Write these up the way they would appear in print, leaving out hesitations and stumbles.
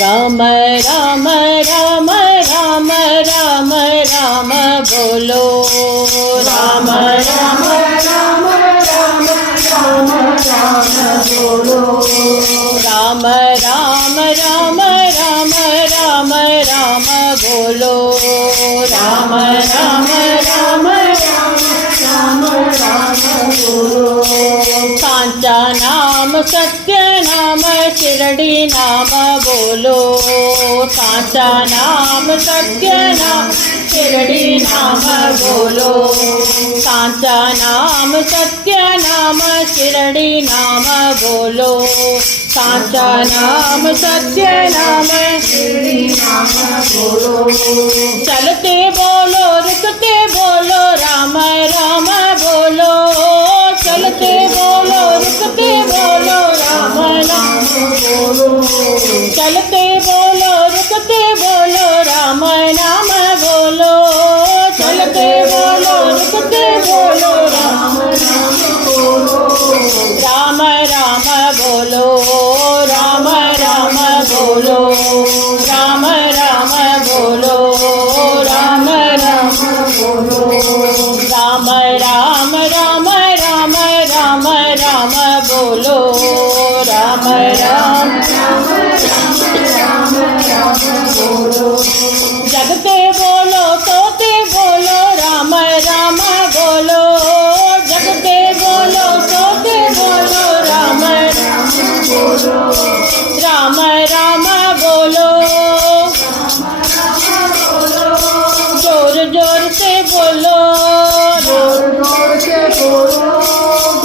राम राम राम राम राम राम बोलो। राम राम राम राम राम राम बोलो। राम राम राम राम राम राम बोलो। राम राम राम राम राम राम बोलो। सांचा नाम सत्य नाम शिरडी नाम बोलो। सांचा नाम सत्य नाम शिरडी नाम बोलो। सांचा नाम सत्य नाम शिरडी नाम बोलो। सांचा नाम सत्य नाम शिरडी नाम बोलो। चलते बोलो रुकते बोलो राम राम बोलो। चलते बोलो रुकते बोलो राम राम बोलो। चलते बोलो रुकते बोलो राम नाम बोलो। चलते बोलो रुकते बोलो राम नाम बोलो। राम राम बोलो। राम राम बोलो। राम राम बोलो। राम राम बोलो। राम राम राम राम राम राम बोलो। राम राम राम राम राम राम बोलो। जगते बोलो तोते बोलो राम राम बोलो। जगते बोलो तोते बोलो राम राम बोलो। राम राम बोलो। जोर जोर से बोलो। जोर जोर से बोलो।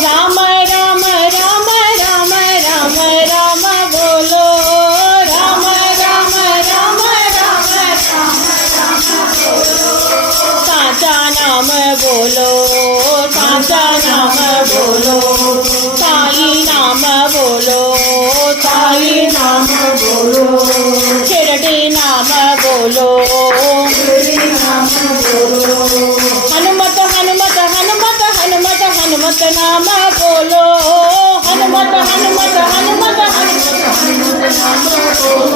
राम राम राम राम राम राम बोलो। राम राम राम राम राम राम बोलो। सांचा नाम बोलो। सांचा नाम बोलो। साई नाम बोलो। साई नाम बोलो। शिरडी नाम बोलो। शिरडी नाम बोलो। हनुमत हनुमत हनुमत हनुमत हनुमत नाम बोलो। हनुमत हनुमत हनुमत हनुमत हनुमत नाम बोलो।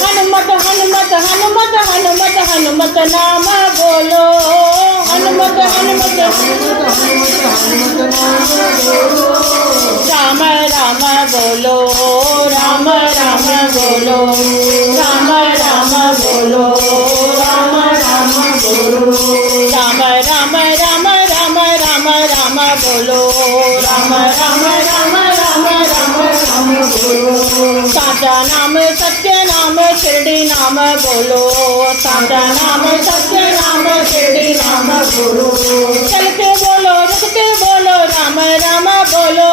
हनुमत हनुमत हनुमत हनुमत हनुमत नाम बोलो। हनुमत हनुमत हनुमत हनुमत नाम बोलो। राम राम बोलो। राम राम बोलो। राम राम बोलो। राम राम बोलो। राम राम राम राम राम राम बोलो। राम राम राम राम राम राम बोलो। सांचा नाम सत्य नाम शिरडी नाम बोलो। सांचा नाम सत्य नाम शिरडी नाम बोलो। चलते बोलो रुकते बोलो राम राम बोलो।